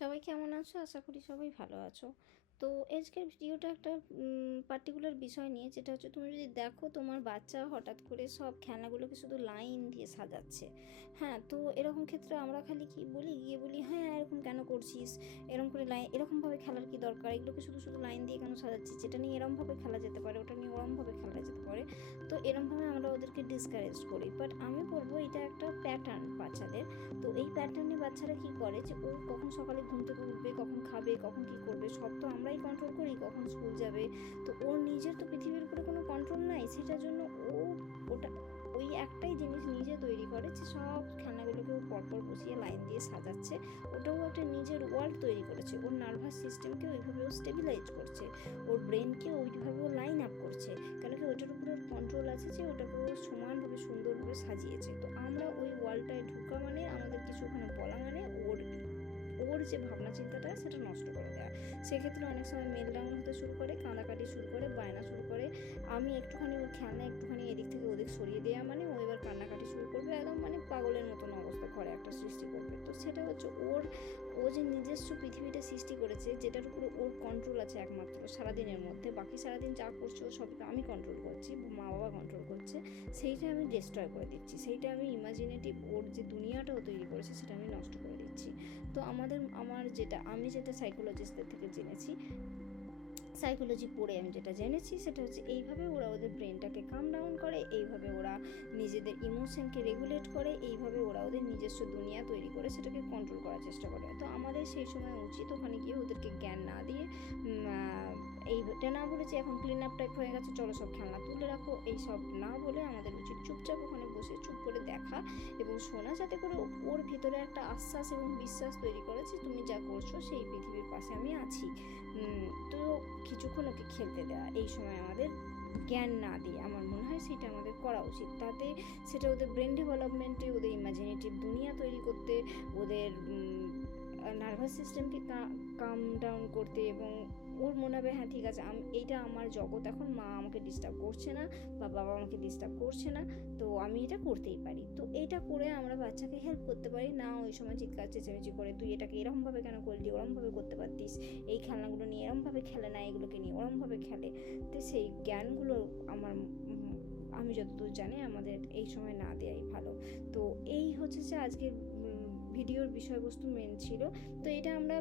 সবাই কেমন আছো? আশা করি সবাই ভালো আছো। তো আজকের ভিডিওটা একটা পার্টিকুলার বিষয় নিয়ে, যেটা হচ্ছে তুমি যদি দেখো তোমার বাচ্চা হঠাৎ করে সব খেলনাগুলোকে শুধু লাইন দিয়ে সাজাচ্ছে। হ্যাঁ, তো এরকম ক্ষেত্রে আমরা খালি কি বলি, গিয়ে বলি হ্যাঁ এরকম কেন করছিস, এরকম করে লাইন এরকমভাবে খেলার কি দরকার, এগুলোকে শুধু শুধু লাইন দিয়ে কেন সাজাচ্ছিস, যেটা নিয়ে এরমভাবে খেলা যেতে পারে ওটা নিয়ে ওরমভাবে খেলা যেতে পারে। তো এরমভাবে আমরা ওদেরকে ডিসকারেজ করি, বাট আমি বলবো এটা একটা প্যাটার্ন বাচ্চাদের। তো এই প্যাটার্নে বাচ্চারা কি করে, যে ও কখন সকালে ঘুম থেকে উঠবে, কখন খাবে, কখন কি করবে, সব তো আমরাই কন্ট্রোল করি, কখন স্কুল যাবে। তো ওর নিজের তো পৃথিবীর উপরে কোনো কন্ট্রোল নাই, সেটার জন্য ও ওটা ওই একটাই জিনিস নিজে তৈরি করে, যে সব খেলনাগুলোকে ও পরপর বসিয়ে লাইন দিয়ে সাজাচ্ছে। ওটাও একটা নিজের ওয়ার্ল্ড তৈরি করেছে, ওর নার্ভাস সিস্টেমকে ওইভাবে ও স্টেবিলাইজ করছে, ওর ব্রেনকে ওইভাবে ও লাইন আপ করছে। কেন কি ওইটার উপরে ওর কন্ট্রোল আছে, যে ওটাকে ও সমানভাবে সুন্দরভাবে সাজিয়েছে। তো আমরা ওই ওয়ার্ল্ডটায় ঢুকা মানে, আমাদের কিছু ওখানে বলা মানে ওর ওর যে ভাবনা চিন্তাটা সেটা নষ্ট করে দেওয়া। সেক্ষেত্রে অনেক সময় মেল ডাউন হতে শুরু করে, কাঁদাকাটি শুরু করে, বায়না শুরু করে। আমি একটুখানি ওর খেলনা একটুখানি এদিক থেকে ওদিক সরিয়ে দেওয়া মানে ও এবার কান্নাকাটি শুরু করবে, একদম মানে পাগলের মতন অবস্থা ঘরে একটা সৃষ্টি করবে। তো সেটা হচ্ছে ও যে নিজস্ব পৃথিবীটা সৃষ্টি করেছে, যেটার উপরে ওর কন্ট্রোল আছে একমাত্র সারাদিনের মধ্যে। বাকি সারাদিন যা করছে ও সবকে আমি কন্ট্রোল করছি, মা বাবা কন্ট্রোল করছে, সেইটা আমি ডিস্ট্রয় করে দিচ্ছি। সেইটা আমি ইমাজিনেটিভ ওর যে দুনিয়াটা ও তৈরি করেছে সেটা আমি নষ্ট করে দিচ্ছি। তো আমি যেটা সাইকোলজিস্টদের থেকে জেনেছি, সাইকোলজি পড়ে আমি যেটা জেনেছি, সেটা হচ্ছে এইভাবে ওরা ওদের ব্রেনটাকে কাম ডাউন করে, এইভাবে ওরা নিজেদের ইমোশনকে রেগুলেট করে, এইভাবে ওরা ওদের নিজস্ব দুনিয়া তৈরি করে সেটাকে কন্ট্রোল করার চেষ্টা করে। তো আমাদের সেই সময় উচিত ওখানে গিয়ে ওদেরকে জ্ঞান না দিয়ে, এইটা না বলে যে এখন ক্লিন আপ টাইপ হয়ে গেছে চলো সব খেলনা তুলে রাখো, এইসব না বলে আমাদের উচিত চুপচাপ ওখানে বসে চুপ করে দেখা এবং শোনা, যাতে করে ওর ভিতরে একটা আশ্বাস এবং বিশ্বাস তৈরি করে যে তুমি যা করছো সেই পৃথিবীর পাশে আমি আছি। তো কিছুক্ষণ ওকে খেলতে দেওয়া, এই সময় আমাদের জ্ঞান না দিয়ে আমার মনে হয় সেটা আমাদের করা উচিত। তাতে সেটা ওদের ব্রেন ডেভেলপমেন্টে, ওদের ইমাজিনেটিভ দুনিয়া তৈরি করতে, ওদের নার্ভাস সিস্টেমকে কাম ডাউন করতে, এবং ওর মনে হবে হ্যাঁ ঠিক আছে এইটা আমার জগৎ, এখন মা আমাকে ডিস্টার্ব করছে না বা বাবা আমাকে ডিস্টার্ব করছে না, তো আমি এটা করতেই পারি। তো এইটা করে আমরা বাচ্চাকে হেল্প করতে পারি না ওই সময় চিৎকার চেঁচামেচি করে তুই এটাকে এরকমভাবে কেন করলি, ওরমভাবে করতে পারতিস, এই খেলনাগুলো নিয়ে এরমভাবে খেলে না, এগুলোকে নিয়ে ওরমভাবে খেলে। তো সেই জ্ঞানগুলো আমি যতদূর জানি আমাদের এই সময় না দেওয়াই ভালো। তো এই হচ্ছে যে আজকের ভিডিওর বিষয়বস্তু মেন ছিল। তো এটা আমরা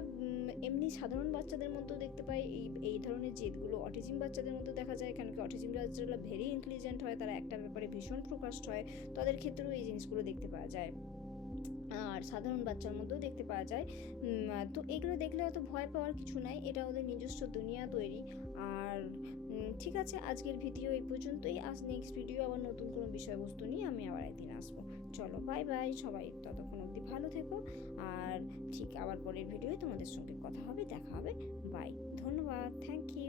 এমনি সাধারণ বাচ্চাদের মধ্যেও দেখতে পাই, এই ধরনের জেদগুলো অটিজম বাচ্চাদের মধ্যে দেখা যায়। কেন কি অটিজম বাচ্চারা ভেরি ইন্টেলিজেন্ট হয়, তারা একটা ব্যাপারে ভীষণ ফোকাসড হয়, তাদের ক্ষেত্রেও এই জিনিসগুলো দেখতে পাওয়া যায়, আর সাধারণ বাচ্চার মধ্যেও দেখতে পাওয়া যায়। তো এগুলো দেখলে অত ভয় পাওয়ার কিছু নাই, এটা ওদের নিজস্ব দুনিয়া তৈরি। আর ঠিক আছে, আজকের ভিডিও এই পর্যন্তই। আজ নেক্সট ভিডিও আবার নতুন কোনো বিষয়বস্তু নিয়ে আমি আবার একদিন আসবো। চলো বাই বাই, সবাই ততক্ষণ অবধি ভালো থেকো। আর ঠিক আবার পরের ভিডিওয়ে তোমাদের সঙ্গে কথা হবে, দেখা হবে। বাই, ধন্যবাদ, থ্যাংক ইউ।